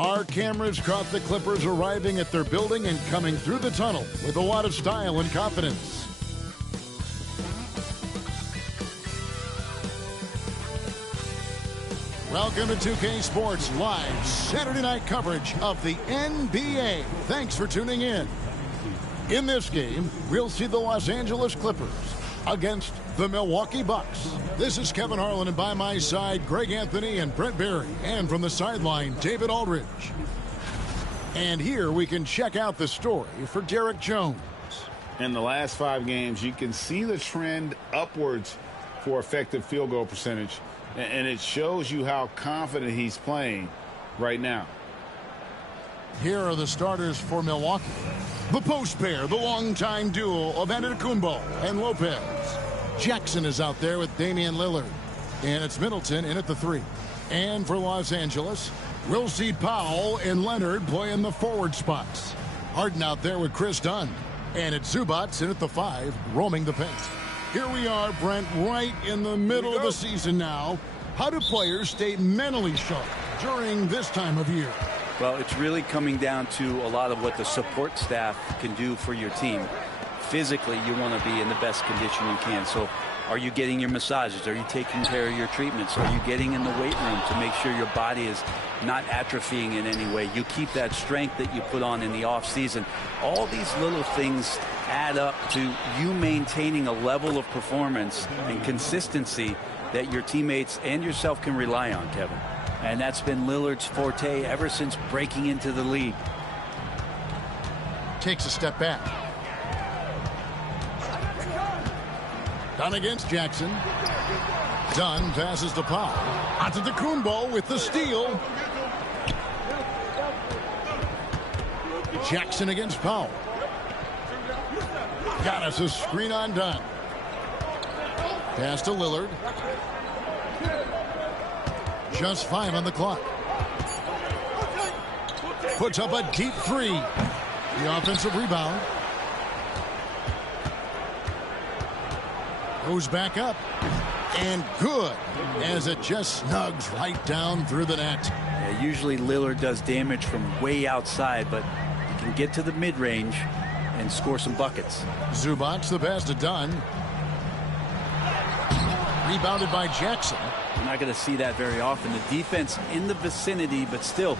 Our cameras caught the Clippers arriving at their building and coming through the tunnel with a lot of style and confidence. Welcome to 2K Sports Live Saturday night coverage of the NBA. Thanks for tuning in. In this game, we'll see the Los Angeles Clippers against the Milwaukee Bucks. This is Kevin Harlan, and by my side, Greg Anthony and Brent Barry. And from the sideline, David Aldridge. And here we can check out the story for Derek Jones. In the last 5 games, you can see the trend upwards for effective field goal percentage. And it shows you how confident he's playing right now. Here are the starters for Milwaukee. The post pair, the longtime duo of Antetokounmpo and Lopez. Jackson is out there with Damian Lillard. And it's Middleton in at the 3. And for Los Angeles, we'll see Powell and Leonard play in the forward spots. Harden out there with Chris Dunn. And it's Zubac in at the 5, roaming the paint. Here we are, Brent, right in the middle of the season now. How do players stay mentally sharp during this time of year? Well, it's really coming down to a lot of what the support staff can do for your team. Physically, you want to be in the best condition you can. So are you getting your massages? Are you taking care of your treatments? Are you getting in the weight room to make sure your body is not atrophying in any way? You keep that strength that you put on in the off season. All these little things add up to you maintaining a level of performance and consistency that your teammates and yourself can rely on, Kevin. And that's been Lillard's forte ever since breaking into the league. Takes a step back. Dunn against Jackson. Dunn passes to Powell. Antetokounmpo with the steal. Jackson against Powell. Got us a screen on Dunn. Pass to Lillard. Just 5 on the clock. Puts up a deep 3. The offensive rebound. Goes back up. And good, as it just snugs right down through the net. Yeah, usually Lillard does damage from way outside, but he can get to the mid-range and score some buckets. Zubac, the pass to Dunn. Rebounded by Jackson. You're not going to see that very often. The defense in the vicinity, but still,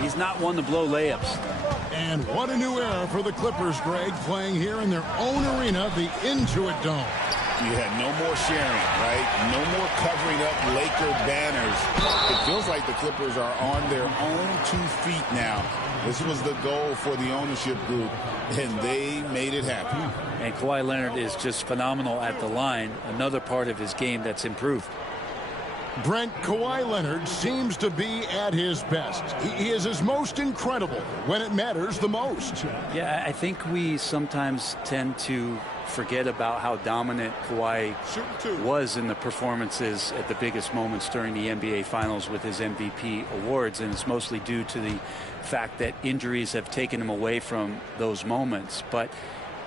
he's not one to blow layups. And what a new era for the Clippers, Greg, playing here in their own arena, the Intuit Dome. You had no more sharing, right? No more covering up Laker banners. It feels like the Clippers are on their own 2 feet now. This was the goal for the ownership group, and they made it happen. And Kawhi Leonard is just phenomenal at the line. Another part of his game that's improved. Brent, Kawhi Leonard seems to be at his best. He is his most incredible when it matters the most. Yeah, I think we sometimes tend to forget about how dominant Kawhi was in the performances at the biggest moments during the NBA Finals with his MVP awards, and it's mostly due to the fact that injuries have taken him away from those moments. But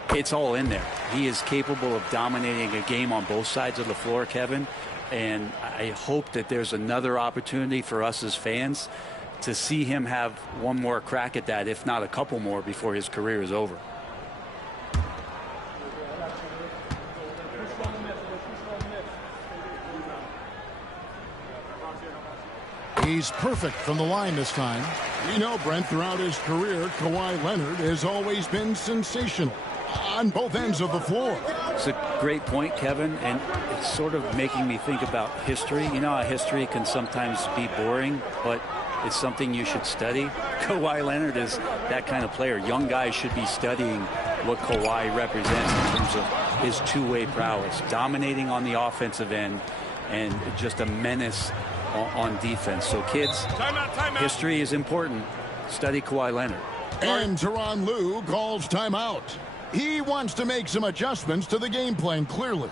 it's all in there. He is capable of dominating a game on both sides of the floor, Kevin, and I hope that there's another opportunity for us as fans to see him have one more crack at that, if not a couple more, before his career is over. He's perfect from the line this time. We know, Brent, throughout his career, Kawhi Leonard has always been sensational on both ends of the floor. It's a great point, Kevin, and it's sort of making me think about history. You know how history can sometimes be boring, but it's something you should study. Kawhi Leonard is that kind of player. Young guys should be studying what Kawhi represents in terms of his two-way prowess, dominating on the offensive end, and just a menace on defense. So kids, history is important. Study Kawhi Leonard. And Tyronn Lue calls timeout. He wants to make some adjustments to the game plan, clearly.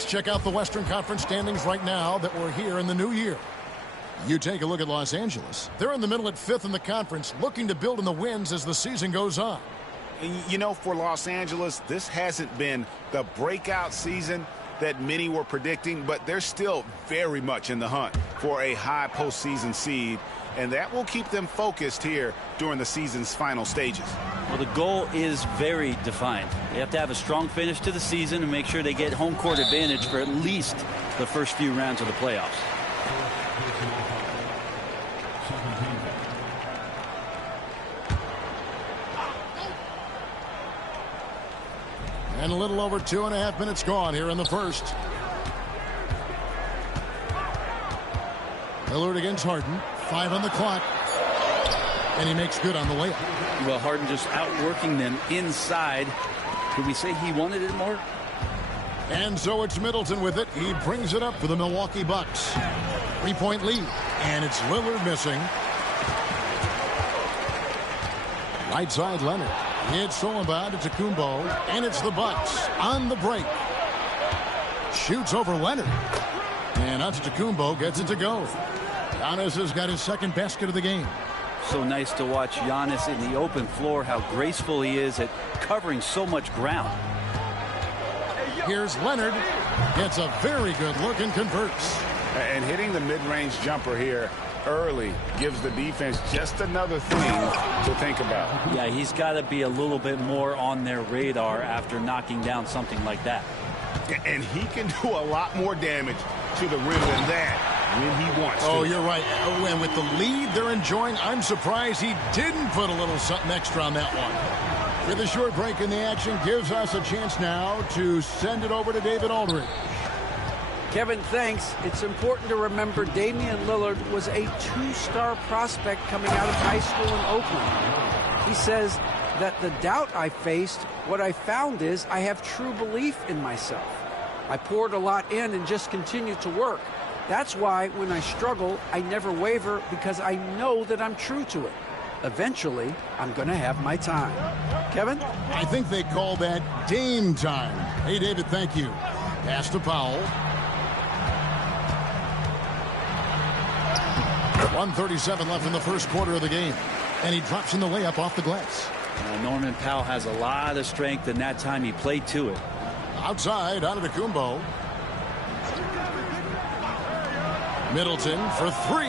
Let's check out the Western Conference standings right now that we're here in the new year. You take a look at Los Angeles. They're in the middle at 5th in the conference, looking to build in the wins as the season goes on. You know, for Los Angeles, this hasn't been the breakout season that many were predicting, but they're still very much in the hunt for a high postseason seed, and that will keep them focused here during the season's final stages. Well, the goal is very defined. They have to have a strong finish to the season and make sure they get home court advantage for at least the first few rounds of the playoffs. And a little over 2.5 minutes gone here in the first. Lillard against Harden. 5 on the clock. And he makes good on the layup. Well, Harden just outworking them inside. Could we say he wanted it more? And so it's Middleton with it. He brings it up for the Milwaukee Bucks. 3-point lead. And it's Lillard missing. Right side, Leonard. It's stolen by Antetokounmpo, and it's the Bucks on the break. Shoots over Leonard, and Antetokounmpo gets it to go. Giannis has got his second basket of the game. So nice to watch Giannis in the open floor, how graceful he is at covering so much ground. Here's Leonard. Gets a very good look and converts. And hitting the mid-range jumper here early gives the defense just another thing to think about. Yeah, he's got to be a little bit more on their radar after knocking down something like that. And he can do a lot more damage to the rim than that when he wants to. Oh, you're right. Oh, and with the lead they're enjoying, I'm surprised he didn't put a little something extra on that one. With a short break in the action, gives us a chance now to send it over to David Aldridge. Kevin, thanks. It's important to remember Damian Lillard was a 2-star prospect coming out of high school in Oakland. He says that the doubt I faced, what I found is I have true belief in myself. I poured a lot in and just continued to work. That's why when I struggle, I never waver because I know that I'm true to it. Eventually, I'm going to have my time. Kevin? I think they call that Dame time. Hey, David, thank you. Pass to Powell. 1:37 left in the first quarter of the game. And he drops in the layup off the glass. Norman Powell has a lot of strength, and that time he played to it. Outside, Antetokounmpo. Middleton for 3.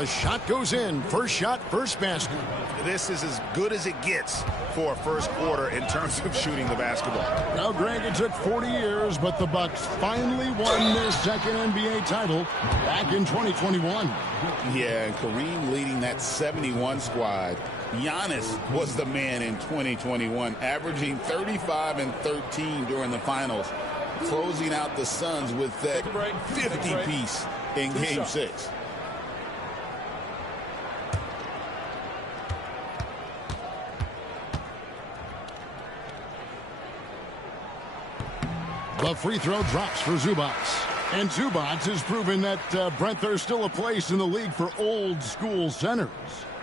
A shot goes in. First shot, first basket. This is as good as it gets for a first quarter in terms of shooting the basketball. Now, Greg, it took 40 years, but the Bucks finally won their second NBA title back in 2021. Yeah, and Kareem leading that 71 squad. Giannis was the man in 2021, averaging 35 and 13 during the finals, closing out the Suns with that 50-piece in Game 6. The free throw drops for Zubac. And Zubac has proven that, Brent, there's still a place in the league for old-school centers.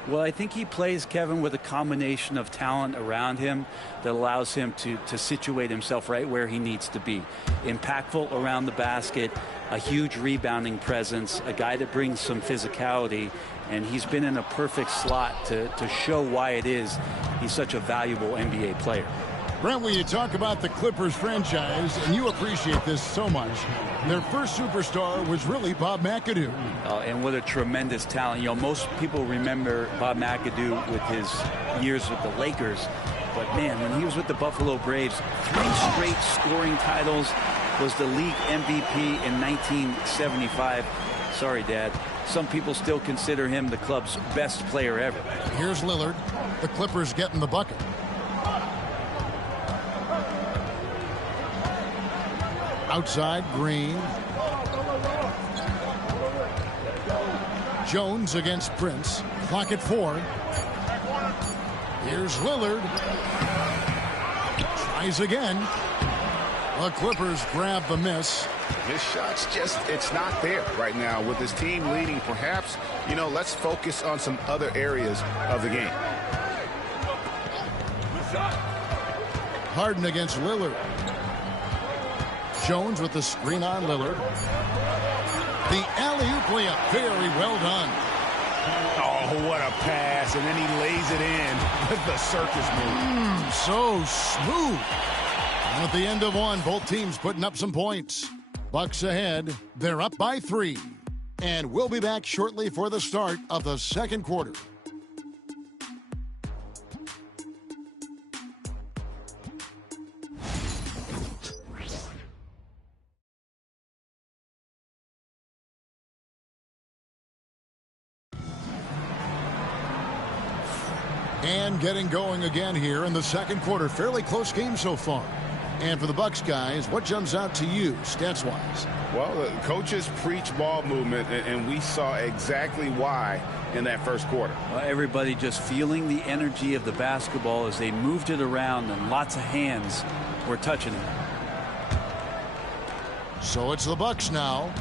Well, I think he plays, Kevin, with a combination of talent around him that allows him to situate himself right where he needs to be. Impactful around the basket, a huge rebounding presence, a guy that brings some physicality, and he's been in a perfect slot to show why it is he's such a valuable NBA player. Brent, when you talk about the Clippers franchise, and you appreciate this so much, their first superstar was really Bob McAdoo. And what a tremendous talent. You know, most people remember Bob McAdoo with his years with the Lakers. But, man, when he was with the Buffalo Braves, 3 straight scoring titles, was the league MVP in 1975. Sorry, Dad. Some people still consider him the club's best player ever. Here's Lillard. The Clippers getting the bucket. Outside, Green. Jones against Prince. Clock at 4. Here's Lillard. Tries again. The Clippers grab the miss. His shot's just, it's not there right now. With his team leading, perhaps, you know, let's focus on some other areas of the game. Harden against Lillard. Jones with the screen on Lillard. The alley-oop layup, very well done. Oh, what a pass, and then he lays it in with the circus move. So smooth. And at the end of one, both teams putting up some points. Bucks ahead. They're up by 3. And we'll be back shortly for the start of the second quarter. And getting going again here in the second quarter. Fairly close game so far. And for the Bucks guys, what jumps out to you stats-wise? Well, the coaches preach ball movement, and we saw exactly why in that first quarter. Well, everybody just feeling the energy of the basketball as they moved it around, and lots of hands were touching it. So it's the Bucks now.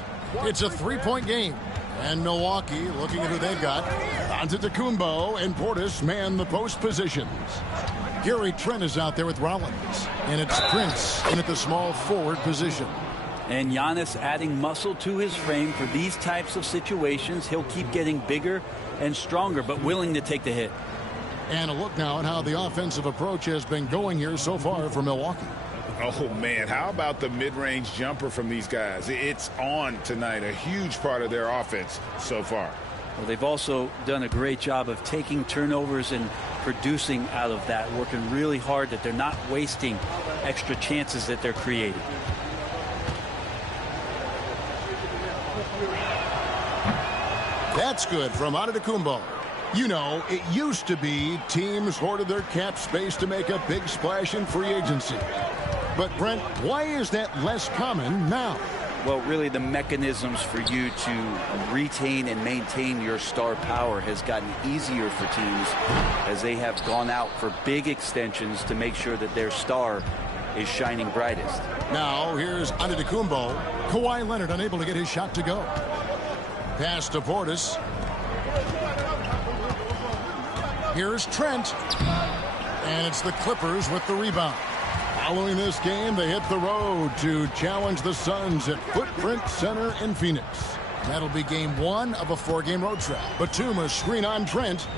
It's a 3-point game. And Milwaukee, looking at who they've got, Antetokounmpo and Portis man the post positions. Gary Trent is out there with Rollins. And it's Prince in at the small forward position. And Giannis adding muscle to his frame for these types of situations. He'll keep getting bigger and stronger, but willing to take the hit. And a look now at how the offensive approach has been going here so far for Milwaukee. Oh, man, how about the mid-range jumper from these guys? It's on tonight, a huge part of their offense so far. Well, they've also done a great job of taking turnovers and producing out of that, working really hard that they're not wasting extra chances that they're creating. That's good from Antetokounmpo. You know, it used to be teams hoarded their cap space to make a big splash in free agency. But, Brent, why is that less common now? Well, really, the mechanisms for you to retain and maintain your star power has gotten easier for teams as they have gone out for big extensions to make sure that their star is shining brightest. Now, here's Antetokounmpo. Kawhi Leonard unable to get his shot to go. Pass to Portis. Here's Trent. And it's the Clippers with the rebound. Following this game, they hit the road to challenge the Suns at Footprint Center in Phoenix. That'll be game 1 of a 4-game road trip. Batum screen on Trent.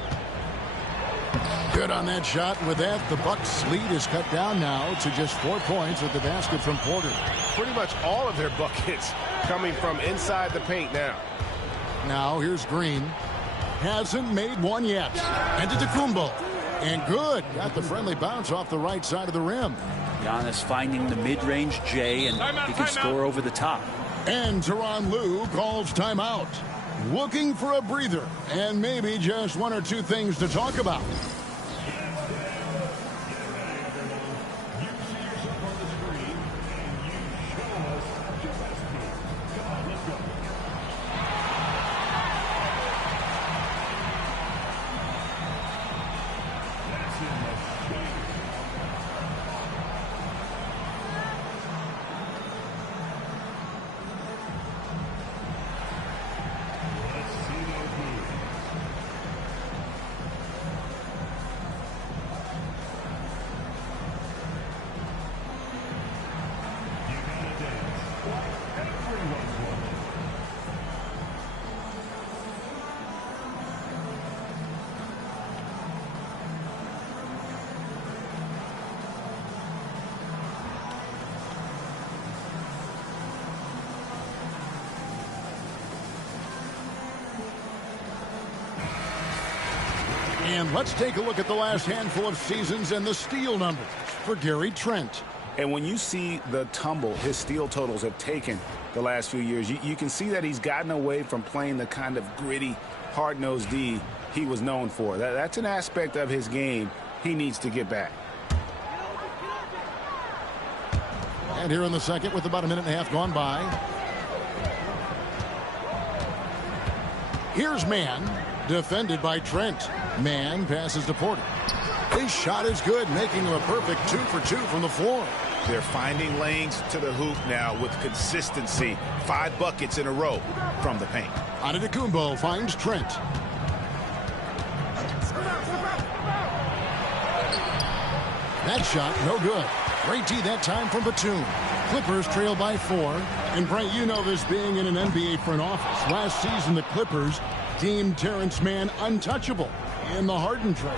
Good on that shot. And with that, the Bucks lead is cut down now to just 4 points with the basket from Porter. Pretty much all of their buckets coming from inside the paint now. Now here's Green. Hasn't made one yet. Antetokounmpo. And good. Got the friendly bounce off the right side of the rim. Giannis finding the mid-range J, and he can score over the top. And Tyronn Lue calls timeout. Looking for a breather and maybe just 1 or 2 things to talk about. And let's take a look at the last handful of seasons and the steal numbers for Gary Trent. And when you see the tumble his steal totals have taken the last few years, you can see that he's gotten away from playing the kind of gritty, hard-nosed D he was known for. That's an aspect of his game he needs to get back. And here in the second with about a minute and a half gone by. Here's Mann, defended by Trent. Mann passes to Porter. His shot is good, making him a perfect 2 for 2 from the floor. They're finding lanes to the hoop now with consistency. 5 buckets in a row from the paint. Antetokounmpo finds Trent. That shot, no good. Great D that time from Batum. Clippers trail by 4. And Brent, you know this being in an NBA front office. Last season, the Clippers deemed Terrence Mann untouchable in the Harden trade.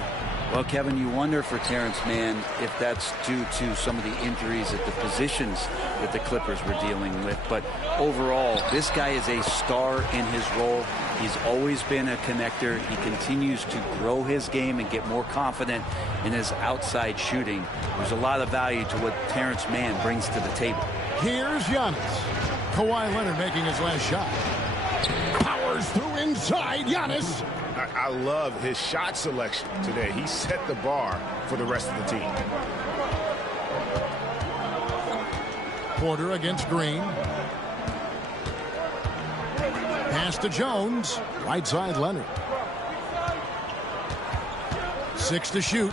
Well, Kevin, you wonder for Terrence Mann if that's due to some of the injuries at the positions that the Clippers were dealing with. But overall, this guy is a star in his role. He's always been a connector. He continues to grow his game and get more confident in his outside shooting. There's a lot of value to what Terrence Mann brings to the table. Here's Giannis. Kawhi Leonard making his last shot. Powers through inside. Giannis. I love his shot selection today. He set the bar for the rest of the team. Porter against Green. Pass to Jones. Right side Leonard. 6 to shoot.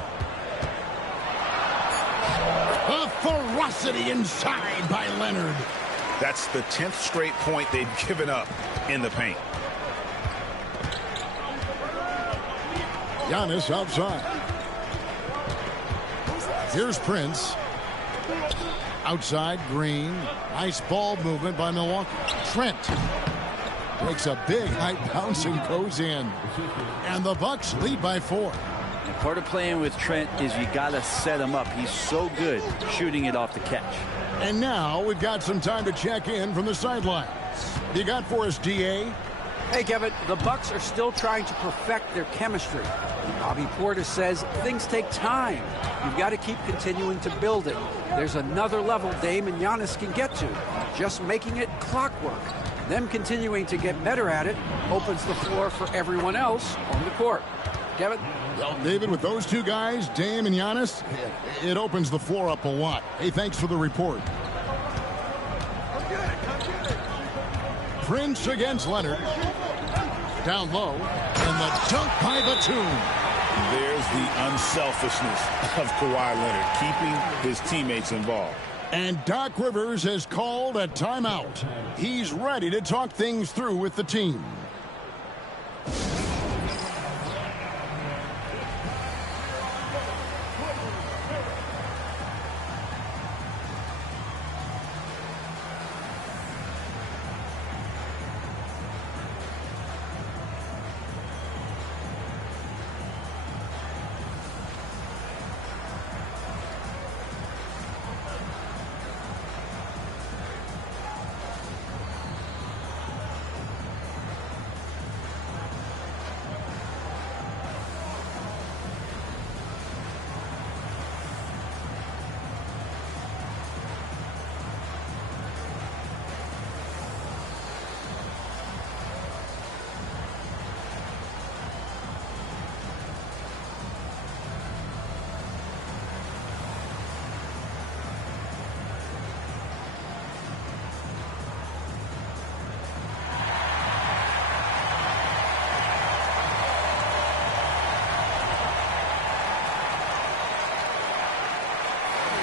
A ferocity inside by Leonard. That's the 10th straight point they've given up in the paint. Giannis outside. Here's Prince. Outside Green. Nice ball movement by Milwaukee. Trent makes a big high bounce and goes in. And the Bucks lead by 4. And part of playing with Trent is you got to set him up. He's so good shooting it off the catch. And now we've got some time to check in from the sidelines. You got for us, DA? Hey, Kevin, the Bucks are still trying to perfect their chemistry. Bobby Portis says things take time. You've got to keep continuing to build it. There's another level Dame and Giannis can get to. Just making it clockwork. Them continuing to get better at it opens the floor for everyone else on the court. Kevin? Well, David, with those two guys, Dame and Giannis, it opens the floor up a lot. Hey, thanks for the report. Prince against Leonard. Down low. And the dunk by Batum. There's the unselfishness of Kawhi Leonard, keeping his teammates involved. And Doc Rivers has called a timeout. He's ready to talk things through with the team.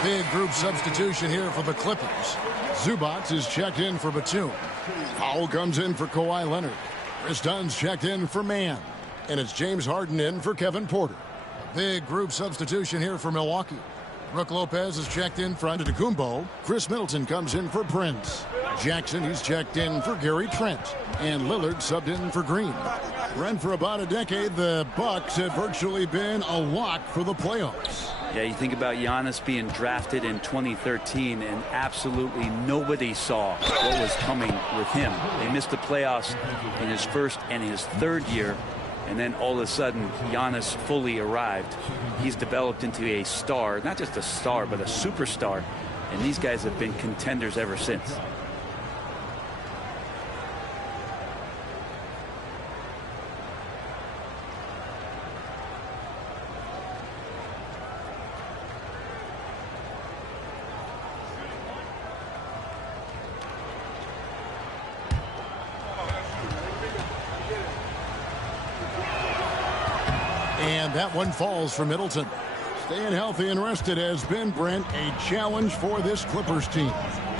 Big group substitution here for the Clippers. Zubac is checked in for Batum. Powell comes in for Kawhi Leonard. Chris Dunn's checked in for Mann. And it's James Harden in for Kevin Porter. A big group substitution here for Milwaukee. Brook Lopez is checked in for Antetokounmpo. Chris Middleton comes in for Prince. Jackson, he's checked in for Gary Trent. And Lillard subbed in for Green. Brent, for about a decade, the Bucks have virtually been a lock for the playoffs. Yeah, you think about Giannis being drafted in 2013, and absolutely nobody saw what was coming with him. They missed the playoffs in his first and his third year, and then all of a sudden, Giannis fully arrived. He's developed into a star, not just a star, but a superstar, and these guys have been contenders ever since. And that one falls for Middleton. Staying healthy and rested has been, Brent, a challenge for this Clippers team.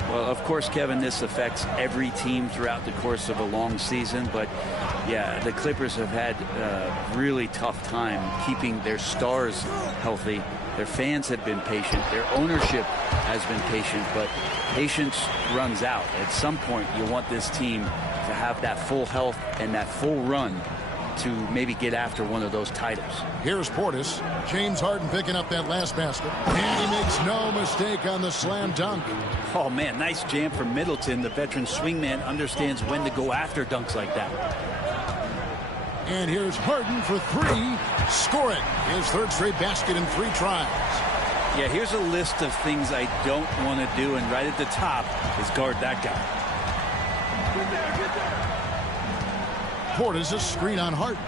Well, of course, Kevin, this affects every team throughout the course of a long season, but Yeah, the Clippers have had a really tough time keeping their stars healthy. Their fans have been patient. Their ownership has been patient, but patience runs out. At some point, you want this team to have that full health and that full run to maybe get after one of those titles. Here's Portis. James Harden picking up that last basket. And he makes no mistake on the slam dunk. Oh, man, nice jam from Middleton. The veteran swingman understands when to go after dunks like that. And here's Harden for three, scoring his third straight basket in 3 tries. Yeah, here's a list of things I don't want to do, and right at the top is guard that guy. Portis a screen on Harden.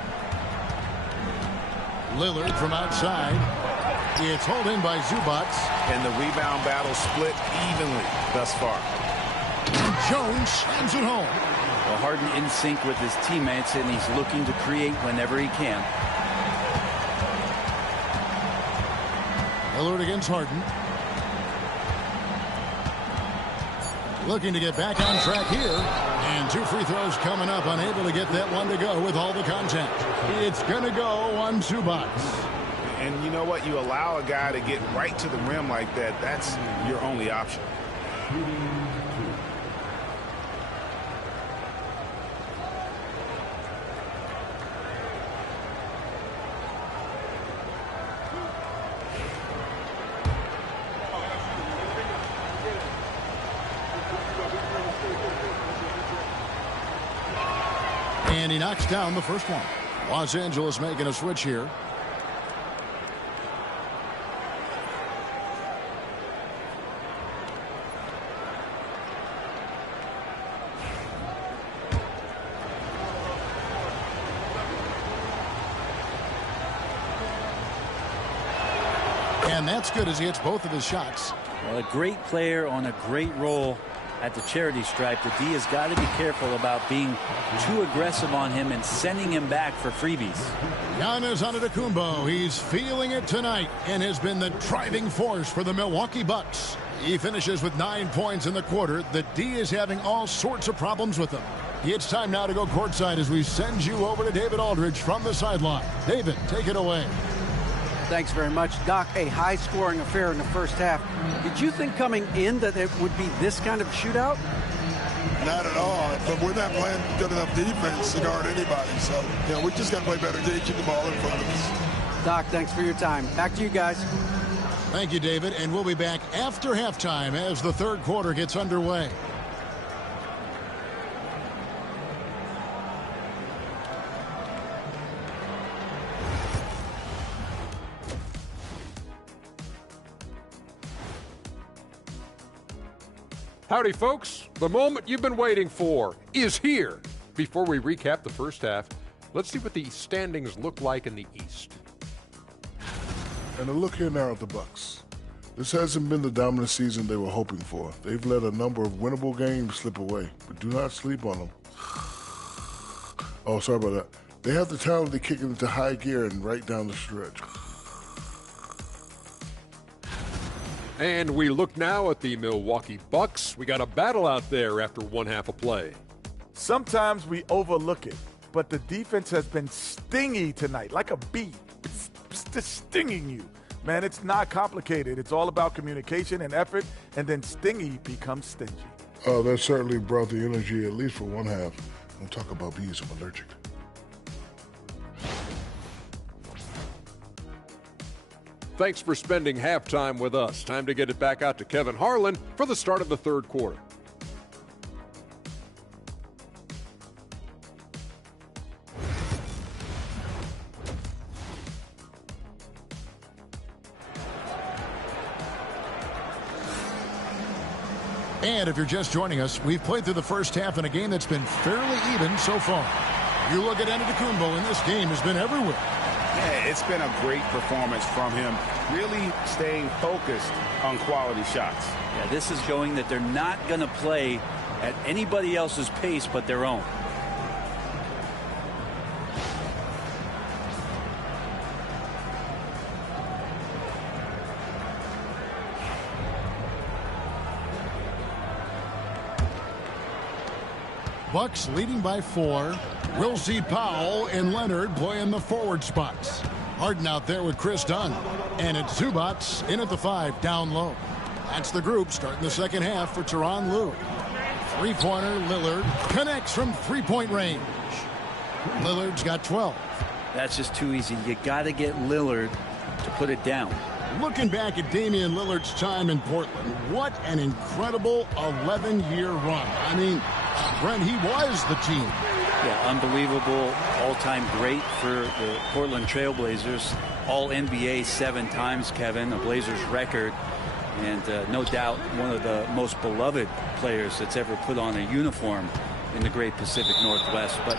Lillard from outside. It's hauled in by Zubac. And the rebound battle split evenly thus far. And Jones slams it home. Well, Harden in sync with his teammates, and he's looking to create whenever he can. Lillard against Harden. Looking to get back on track here. And 2 free throws coming up. Unable to get that one to go with all the contact. It's going to go on Zubac. And you know what? You allow a guy to get right to the rim like that. That's your only option. And he knocks down the first one. Los Angeles making a switch here. And that's good as he hits both of his shots. Well, a great player on a great role at the charity stripe. The D has got to be careful about being too aggressive on him and sending him back for freebies. Giannis Antetokounmpo, he's feeling it tonight and has been the driving force for the Milwaukee Bucks. He finishes with 9 points in the quarter. The D is having all sorts of problems with him. It's time now to go courtside as we send you over to David Aldridge from the sideline. David, take it away. Thanks very much, Doc. A high-scoring affair in the first half. Did you think coming in that it would be this kind of shootout? Not at all. But we're not playing good enough defense to guard anybody. So, we just got to play better to keep the ball in front of us. Doc, thanks for your time. Back to you guys. Thank you, David. And we'll be back after halftime as the third quarter gets underway. Howdy, folks. The moment you've been waiting for is here. Before we recap the first half, let's see what the standings look like in the East. And a look here now at the Bucks. This hasn't been the dominant season they were hoping for. They've let a number of winnable games slip away, but do not sleep on them. Oh, sorry about that. They have the talent to kick it into high gear and right down the stretch. And we look now at the Milwaukee Bucks. We got a battle out there after one half of play. Sometimes we overlook it, but the defense has been stingy tonight, like a bee. It's just stinging you. Man, it's not complicated. It's all about communication and effort, and then stingy becomes stingy. Oh, that certainly brought the energy, at least for one half. Don't talk about bees, I'm allergic. Thanks for spending halftime with us. Time to get it back out to Kevin Harlan for the start of the third quarter. And if you're just joining us, we've played through the first half in a game that's been fairly even so far. You look at Antetokounmpo, and this game has been everywhere. Yeah, it's been a great performance from him, really staying focused on quality shots. Yeah, this is showing that they're not going to play at anybody else's pace but their own. Bucks leading by 4. We'll see Powell and Leonard play in the forward spots. Harden out there with Chris Dunn. And it's Zubats in at the 5, down low. That's the group starting the second half for Tyronn Lue. Three-pointer, Lillard connects from three-point range. Lillard's got 12. That's just too easy. You got to get Lillard to put it down. Looking back at Damian Lillard's time in Portland, what an incredible 11-year run. I mean, Brent, he was the team. Yeah, unbelievable, all-time great for the Portland Trailblazers. All-NBA 7 times, Kevin, a Blazers record. And no doubt one of the most beloved players that's ever put on a uniform in the great Pacific Northwest. But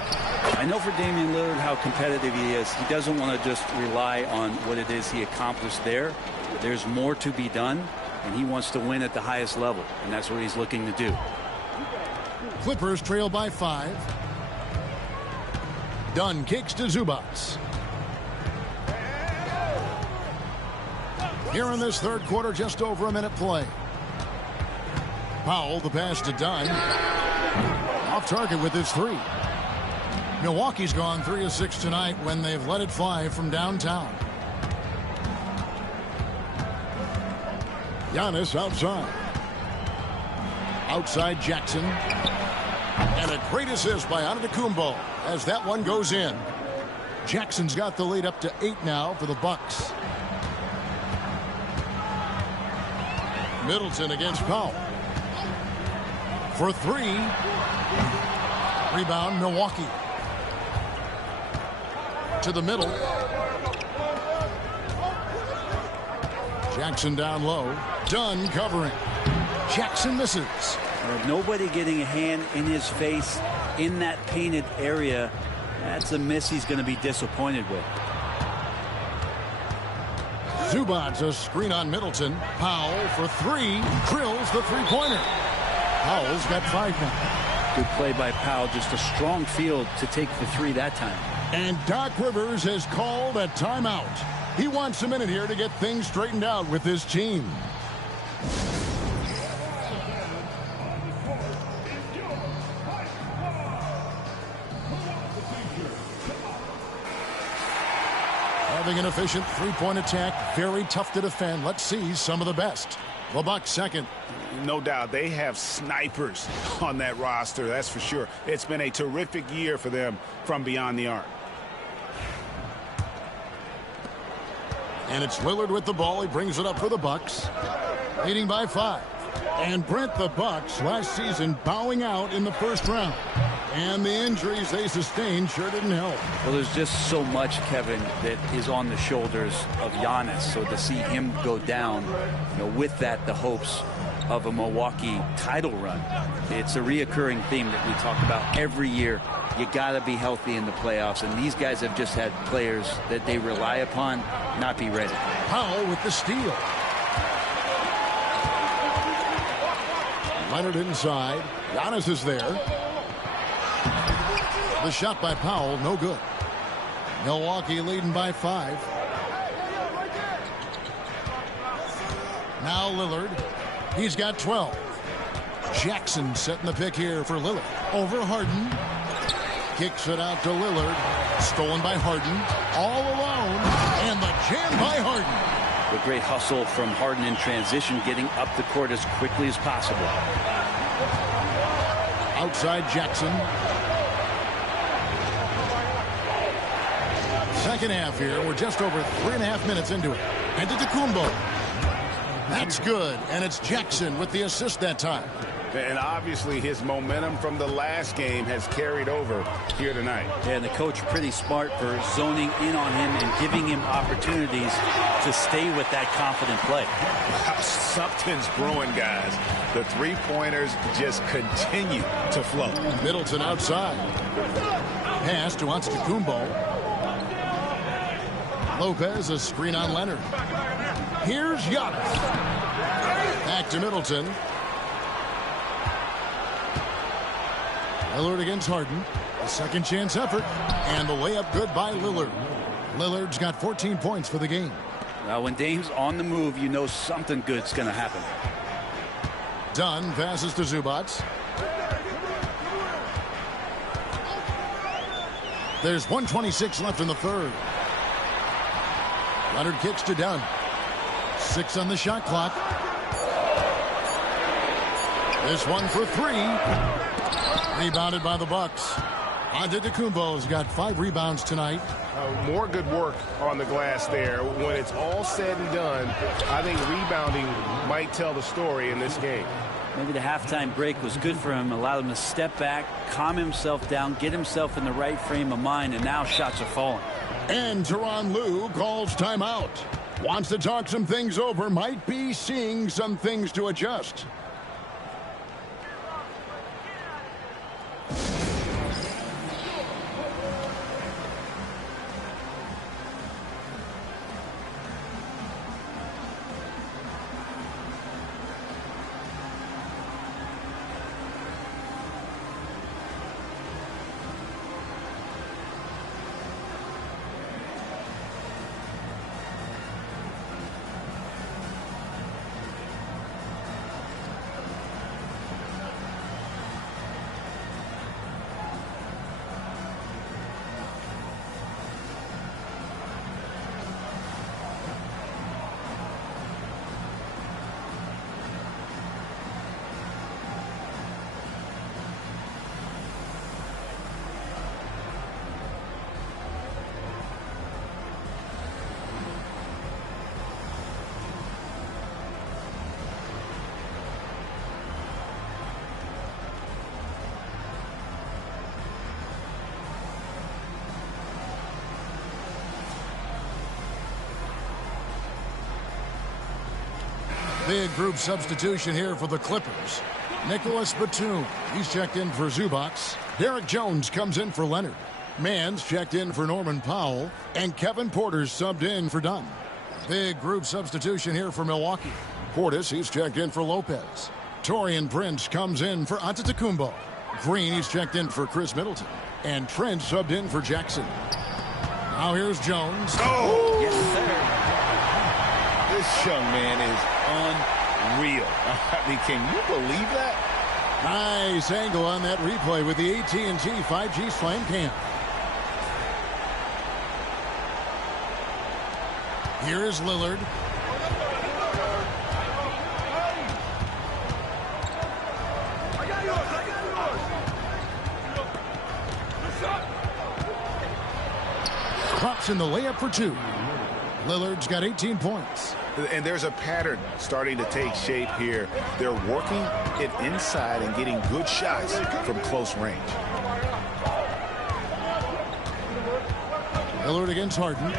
I know for Damian Lillard how competitive he is. He doesn't want to just rely on what it is he accomplished there. There's more to be done, and he wants to win at the highest level, and that's what he's looking to do. Clippers trail by 5. Dunn kicks to Zubats. Here in this third quarter, just over a minute play. Powell, the pass to Dunn. Off target with his 3. Milwaukee's gone 3 of 6 tonight when they've let it fly from downtown. Giannis outside. Outside Jackson. And a great assist by Antetokounmpo as that one goes in. Jackson's got the lead up to 8 now for the Bucks. Middleton against Powell. For 3. Rebound, Milwaukee. To the middle. Jackson down low. Dunn covering. Jackson misses. Nobody getting a hand in his face in that painted area. That's a miss he's going to be disappointed with. Zubats, a screen on Middleton. Powell for 3. Drills the three-pointer. Powell's got 5 now. Good play by Powell. Just a strong field to take the 3 that time. And Doc Rivers has called a timeout. He wants a minute here to get things straightened out with his team. Having an efficient three-point attack, very tough to defend. Let's see some of the best. The Bucks second. No doubt they have snipers on that roster, that's for sure. It's been a terrific year for them from beyond the arc. And it's Lillard with the ball. He brings it up for the Bucks. Leading by 5. And Brent, the Bucks last season bowing out in the first round. And the injuries they sustained sure didn't help. Well, there's just so much, Kevin, that is on the shoulders of Giannis. So to see him go down, with that, the hopes of a Milwaukee title run. It's a reoccurring theme that we talk about every year. You got to be healthy in the playoffs. And these guys have just had players that they rely upon not be ready. Powell with the steal. Leonard inside. Giannis is there. The shot by Powell, no good. Milwaukee leading by 5. Now Lillard. He's got 12. Jackson setting the pick here for Lillard. Over Harden. Kicks it out to Lillard. Stolen by Harden. All alone. And the jam by Harden. The great hustle from Harden in transition, getting up the court as quickly as possible. Outside Jackson. Second half here. We're just over 3.5 minutes into it. Antetokounmpo. That's good. And it's Jackson with the assist that time. And obviously his momentum from the last game has carried over here tonight. And the coach pretty smart for zoning in on him and giving him opportunities to stay with that confident play. Something's brewing, guys. The three-pointers just continue to flow. Middleton outside. Pass to Antetokounmpo. Lopez, a screen on Leonard. Here's Giannis. Back to Middleton. Lillard against Harden. A second chance effort. And the layup good by Lillard. Lillard's got 14 points for the game. Now, when Dame's on the move, you know something good's going to happen. Dunn passes to Zubats. There's 1:26 left in the third. Leonard kicks to Dunn. 6 on the shot clock. This one for 3. Rebounded by the Bucks. Antetokounmpo's got 5 rebounds tonight. More good work on the glass there. When it's all said and done, I think rebounding might tell the story in this game. Maybe the halftime break was good for him, allowed him to step back, calm himself down, get himself in the right frame of mind, and now shots are falling. And Tyronn Lue calls timeout. Wants to talk some things over, might be seeing some things to adjust. Big group substitution here for the Clippers. Nicholas Batum, he's checked in for Zubac. Derek Jones comes in for Leonard. Mann's checked in for Norman Powell. And Kevin Porter's subbed in for Dunn. Big group substitution here for Milwaukee. Portis, he's checked in for Lopez. Taurean Prince comes in for Antetokounmpo. Green, he's checked in for Chris Middleton. And Trent subbed in for Jackson. Now here's Jones. Oh! Yes, sir. This young man is unreal. I mean, can you believe that? Nice angle on that replay with the AT&T 5G Slam Cam. Here is Lillard. Drops in the layup for 2. Lillard's got 18 points. And there's a pattern starting to take shape here. They're working it inside and getting good shots from close range. Lillard against Harden.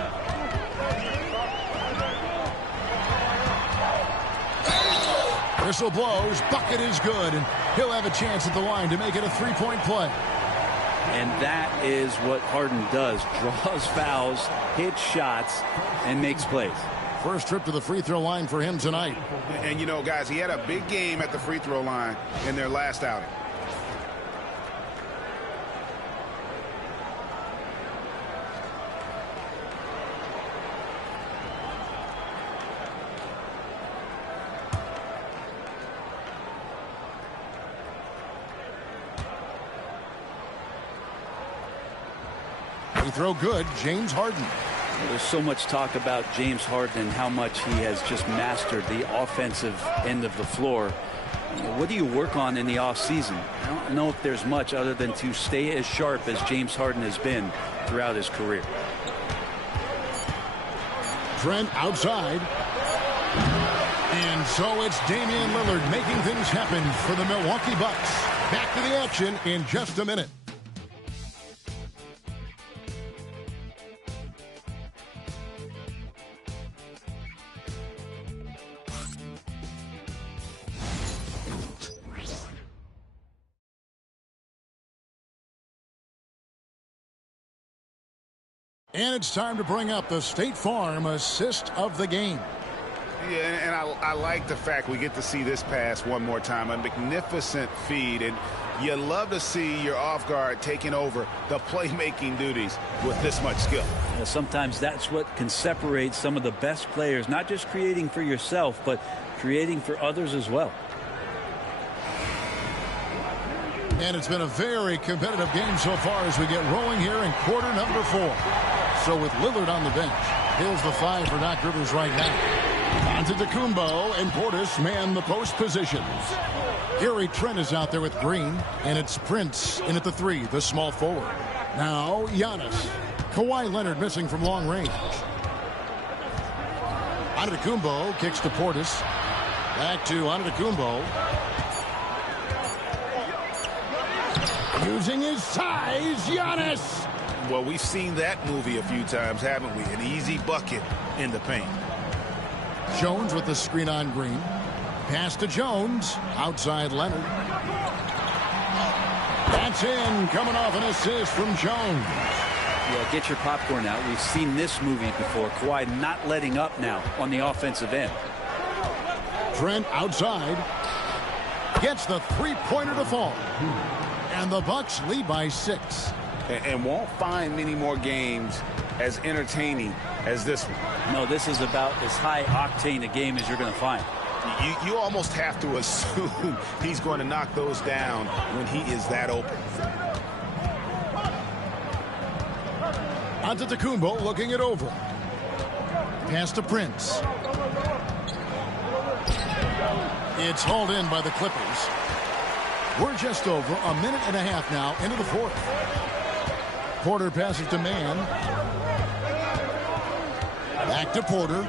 Whistle blows. Bucket is good. And he'll have a chance at the line to make it a 3-point play. And that is what Harden does. Draws fouls, hits shots, and makes plays. First trip to the free throw line for him tonight. And, you know, guys, he had a big game at the free throw line in their last outing. Free throw good. James Harden. There's so much talk about James Harden and how much he has just mastered the offensive end of the floor. What do you work on in the offseason? I don't know if there's much other than to stay as sharp as James Harden has been throughout his career. Trent outside. And so it's Damian Lillard making things happen for the Milwaukee Bucks. Back to the action in just a minute. And it's time to bring up the State Farm assist of the game. Yeah, and I like the fact we get to see this pass one more time. A magnificent feed, and you love to see your off guard taking over the playmaking duties with this much skill. Yeah, sometimes that's what can separate some of the best players, not just creating for yourself, but creating for others as well. And it's been a very competitive game so far as we get rolling here in quarter number 4. So with Lillard on the bench, here's the 5 for Doc Rivers right now. Antetokounmpo and Portis man the post positions. Gary Trent is out there with Green, and it's Prince in at the 3, the small forward. Now Giannis. Kawhi Leonard missing from long range. Antetokounmpo kicks to Portis. Back to Antetokounmpo. Using his size, Giannis. Well, we've seen that movie a few times, haven't we? An easy bucket in the paint. Jones with the screen on Green. Pass to Jones. Outside Leonard. That's in. Coming off an assist from Jones. Yeah, get your popcorn out. We've seen this movie before. Kawhi not letting up now on the offensive end. Trent outside. Gets the three-pointer to fall. And the Bucks lead by 6. And won't find many more games as entertaining as this one. No, this is about as high-octane a game as you're going to find. You almost have to assume he's going to knock those down when he is that open. Antetokounmpo looking it over. Pass to Prince. It's hauled in by the Clippers. We're just over a minute and a half now into the 4th. Porter passes to Mann. Back to Porter.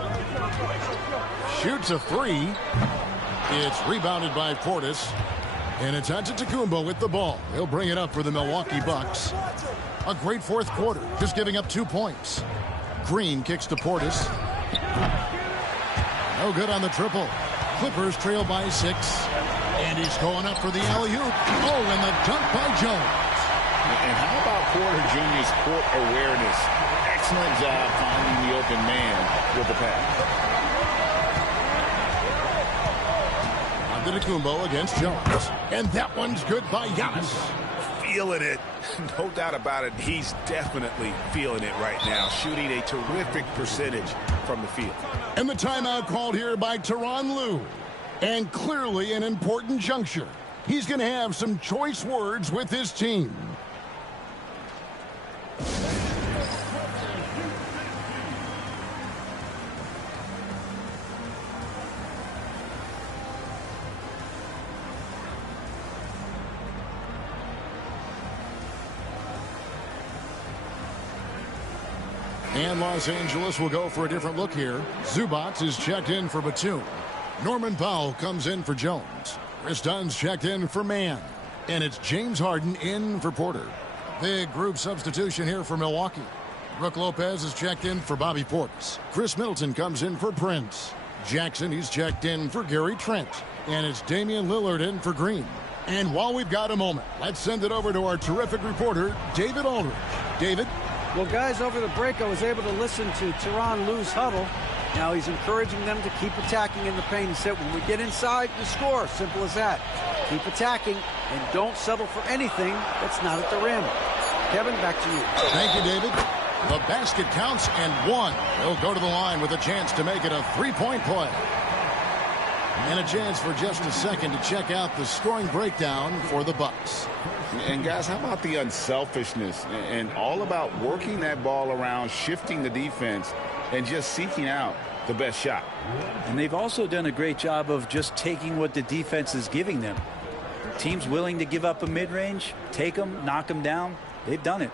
Shoots a 3. It's rebounded by Portis. And it's Antetokounmpo with the ball. He'll bring it up for the Milwaukee Bucks. A great 4th quarter, just giving up 2 points. Green kicks to Portis. No good on the triple. Clippers trail by 6. And he's going up for the alley-oop. Oh, and the dunk by Jones. And how about Porter Jr.'s court awareness? Excellent job finding the open man with the pass. Antetokounmpo against Jones. And that one's good by Giannis. Feeling it. No doubt about it. He's definitely feeling it right now. Shooting a terrific percentage from the field. And the timeout called here by Tyronn Lue. And clearly an important juncture. He's going to have some choice words with his team. And Los Angeles will go for a different look here. Zubac is checked in for Batum. Norman Powell comes in for Jones. Chris Dunn's checked in for Mann. And it's James Harden in for Porter. Big group substitution here for Milwaukee. Brook Lopez is checked in for Bobby Portis. Chris Middleton comes in for Prince. Jackson, he's checked in for Gary Trent. And it's Damian Lillard in for Green. And while we've got a moment, let's send it over to our terrific reporter, David Aldridge. David? Well, guys, over the break, I was able to listen to Tyronn Lue's huddle. Now he's encouraging them to keep attacking in the paint. He said, when we get inside, you score. Simple as that. Keep attacking and don't settle for anything that's not at the rim. Kevin, back to you. Thank you, David. The basket counts and 1. He'll go to the line with a chance to make it a three-point play. And a chance for just a second to check out the scoring breakdown for the Bucks. And guys, how about the unselfishness and all about working that ball around, shifting the defense, and just seeking out the best shot. And they've also done a great job of just taking what the defense is giving them. Teams willing to give up a mid-range, take them, knock them down. They've done it.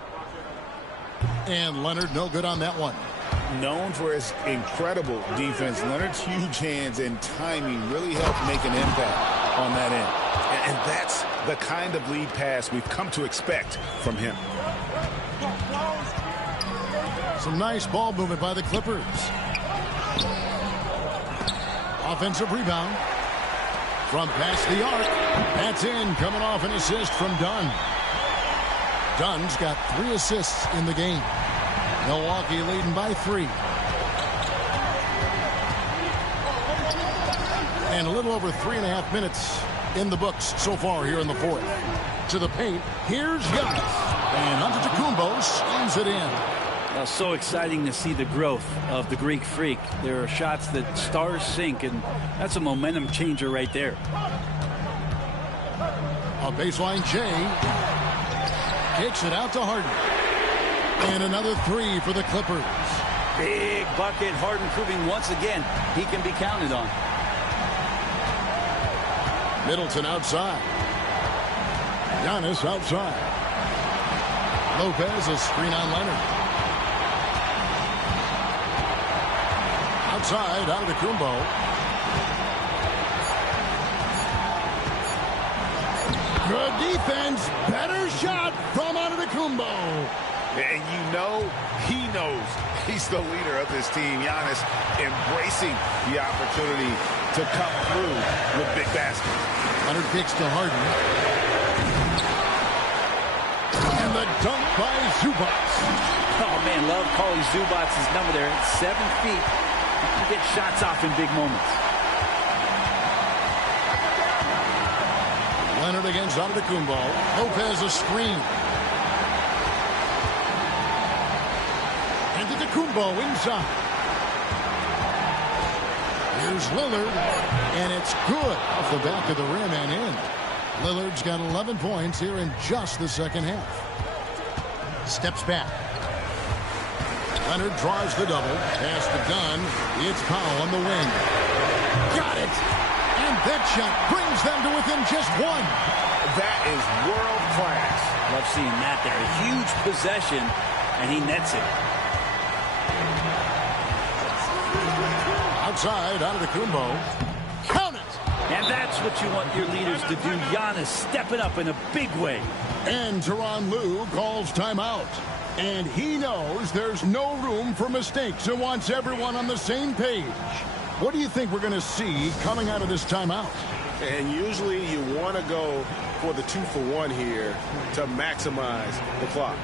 And Leonard, no good on that one. Known for his incredible defense, Leonard's huge hands and timing really helped make an impact on that end. And that's the kind of lead pass we've come to expect from him. Some nice ball movement by the Clippers. Offensive rebound. From past the arc. That's in, coming off an assist from Dunn. Dunn's got 3 assists in the game. Milwaukee leading by 3. And a little over 3.5 minutes in the books so far here in the 4th. To the paint, here's Giannis. And Antetokounmpo slams it in. So exciting to see the growth of the Greek Freak. There are shots that stars sink, and that's a momentum changer right there. A baseline chain. Kicks it out to Harden. And another three for the Clippers. Big bucket. Harden proving once again he can be counted on. Middleton outside. Giannis outside. Lopez, a screen on Leonard. Outside, Antetokounmpo. Good defense. Better shot from Antetokounmpo. And you know he knows he's the leader of this team. Giannis embracing the opportunity to come through with big baskets. Leonard kicks to Harden. And the dunk by Zubac. Oh, man, love calling Zubac's number there. At 7 feet. He can get shots off in big moments. Leonard against Antetokounmpo. Lopez a screen. Antetokounmpo inside. Here's Lillard, and it's good off the back of the rim and in. Lillard's got 11 points here in just the second half. Steps back. Leonard draws the double. Pass to Dunn. It's Powell on the wing. Got it! And that shot brings them to within just one. That is world class. Love seeing that there. A huge possession, and he nets it. Outside, Antetokounmpo. Count it! And that's what you want your leaders to do. Giannis stepping up in a big way. And Tyronn Lue calls timeout. And he knows there's no room for mistakes and wants everyone on the same page. What do you think we're going to see coming out of this timeout? And usually you want to go for the 2-for-1 here to maximize the clock.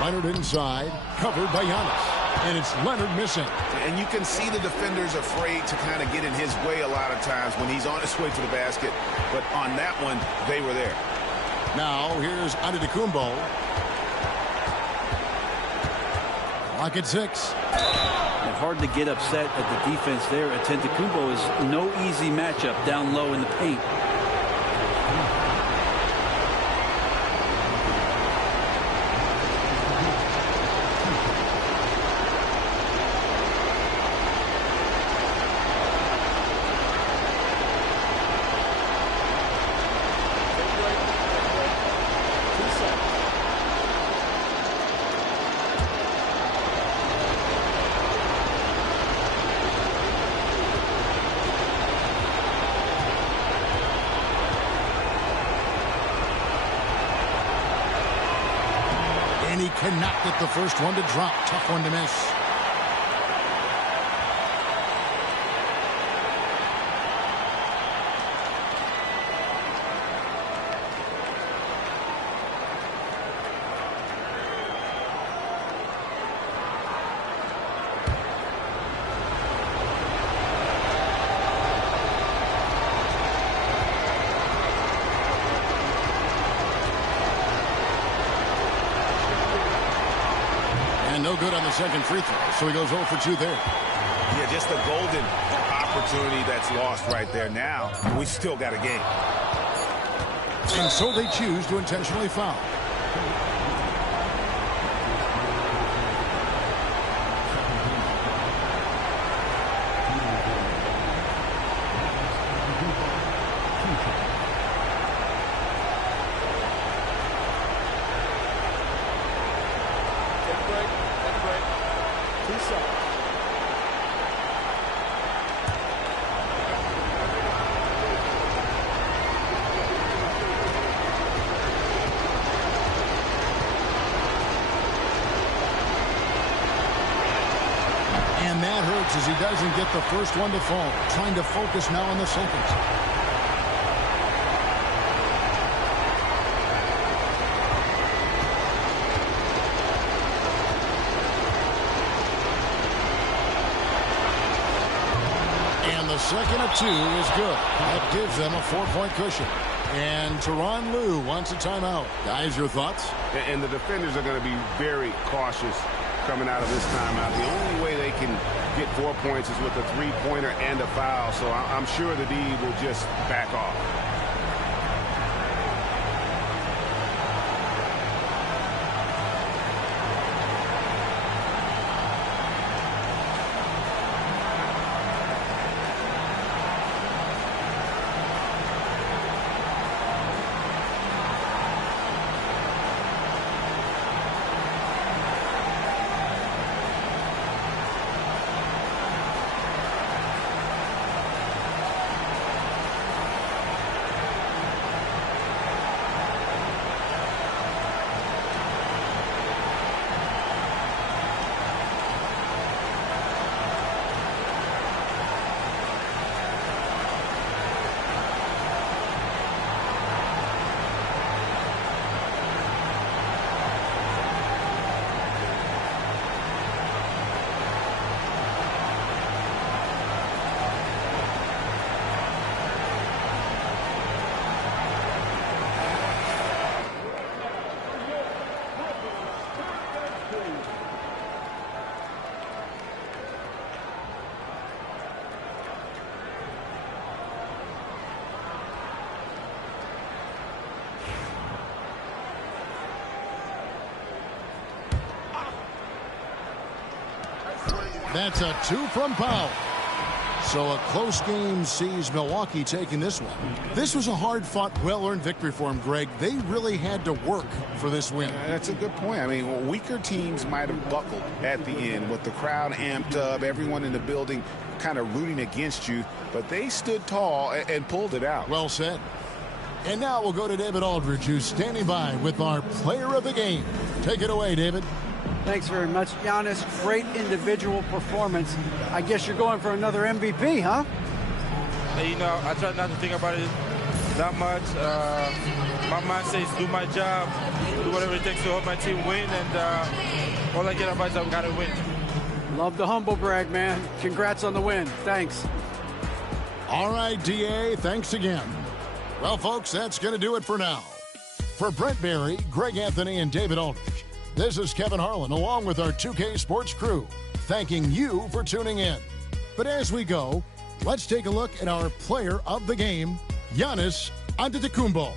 Leonard inside, covered by Giannis. And it's Leonard missing. And you can see the defenders afraid to kind of get in his way a lot of times when he's on his way to the basket. But on that one, they were there. Now, here's Antetokounmpo. Clock at 6. And hard to get upset at the defense there. Antetokounmpo is no easy matchup down low in the paint. And he cannot get the first one to drop. Tough one to miss. No good on the second free throw, so he goes 0 for 2 there. Yeah, just a golden opportunity that's lost right there. Now, we still got a game. And so they choose to intentionally foul. hurts as he doesn't get the first one to fall. Trying to focus now on the second. Second of 2 is good. That gives them a 4-point cushion. And Tyronn Lue wants a timeout. Guys, your thoughts? And the defenders are going to be very cautious coming out of this timeout. The only way they can get 4 points is with a three-pointer and a foul. So I'm sure the D will just back off. That's a 2 from Powell. So a close game sees Milwaukee taking this one. This was a hard-fought, well-earned victory for them, Greg. They really had to work for this win. That's a good point. I mean, weaker teams might have buckled at the end with the crowd amped up, everyone in the building kind of rooting against you, but they stood tall and pulled it out. Well said. And now we'll go to David Aldridge, who's standing by with our player of the game. Take it away, David. Thanks very much, Giannis. Great individual performance. I guess you're going for another MVP, huh? You know, I try not to think about it that much. My mind says do my job, do whatever it takes to help my team win, and all I get about is I've got to win. Love the humble brag, man. Congrats on the win. Thanks. All right, DA, thanks again. Well, folks, that's going to do it for now. For Brent Barry, Greg Anthony, and David Aldridge, this is Kevin Harlan, along with our 2K Sports crew, thanking you for tuning in. But as we go, let's take a look at our player of the game, Giannis Antetokounmpo.